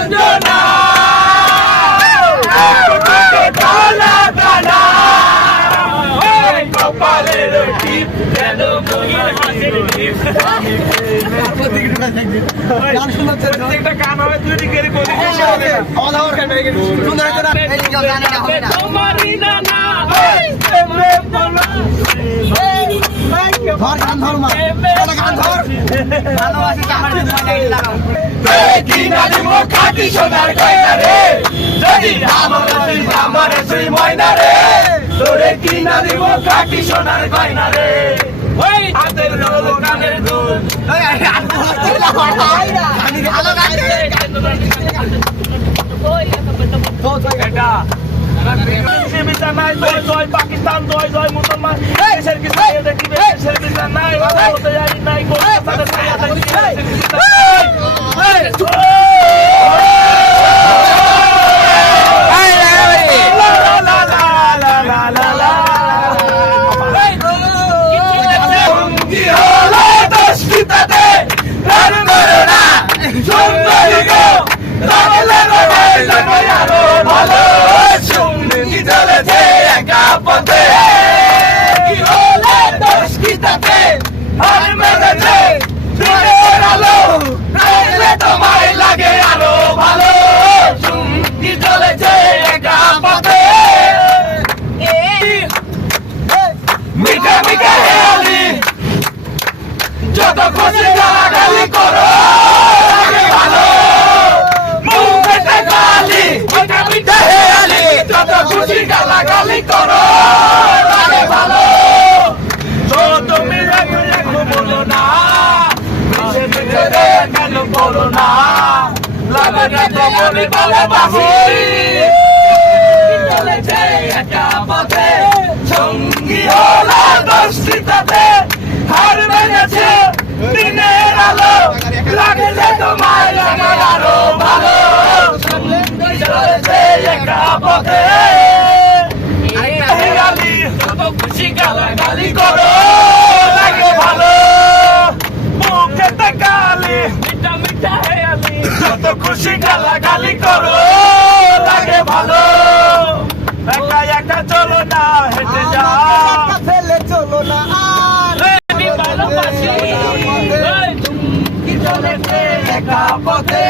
রঞ্জনা কালা কানা কপালের টিপ যেন প্রত্যেকটা গান হবে দুই দিকের খাটি সোনার গয়না রে যদি আমার শ্রী ময়না রে তোরে কিনা দিব খাটি সোনার গয়না রে ওই হাতের দোল কানের দোল জয় পাকিস্তান জয় জয় মুসলমান দেশের কিছু দেশের কিছু নাই নাই ভালো চলেছে একা পথে কি হলে দোষ কি তাতে আর মেরেছে দিনের আলো নাইলে তোমায় লাগে আরো ভালো কি চলেছে একা পথে মিঠা মিঠা হেয়ালি যত খুশি গালাগালি করো লাগে ভালো মুখে গালি মিঠা মিঠা হেয়ালি যত খুশি গালাগালি করো লাগে ভালো তো তুমি রাখো বলো না কেন বলো না লাগে না তো মনে ভালোবাসি চলেছে একা পথে সঙ্গী হলো দোষিতাতে হার মেনেছে দিনের আলো লাগলে তোমায় লাগে আরো ভালো চলেছে একা পথে গালি যত খুশি গালাগালি করো লাগে ভালো মুখেতে গালি মিঠা মিঠা হেয়ালি যত খুশি গালাগালি করো লাগে ভালো একা একা চলো না হেঁটে যা ফেলে চলো না আমি ভালোবাসি কি চলেছে একা পথে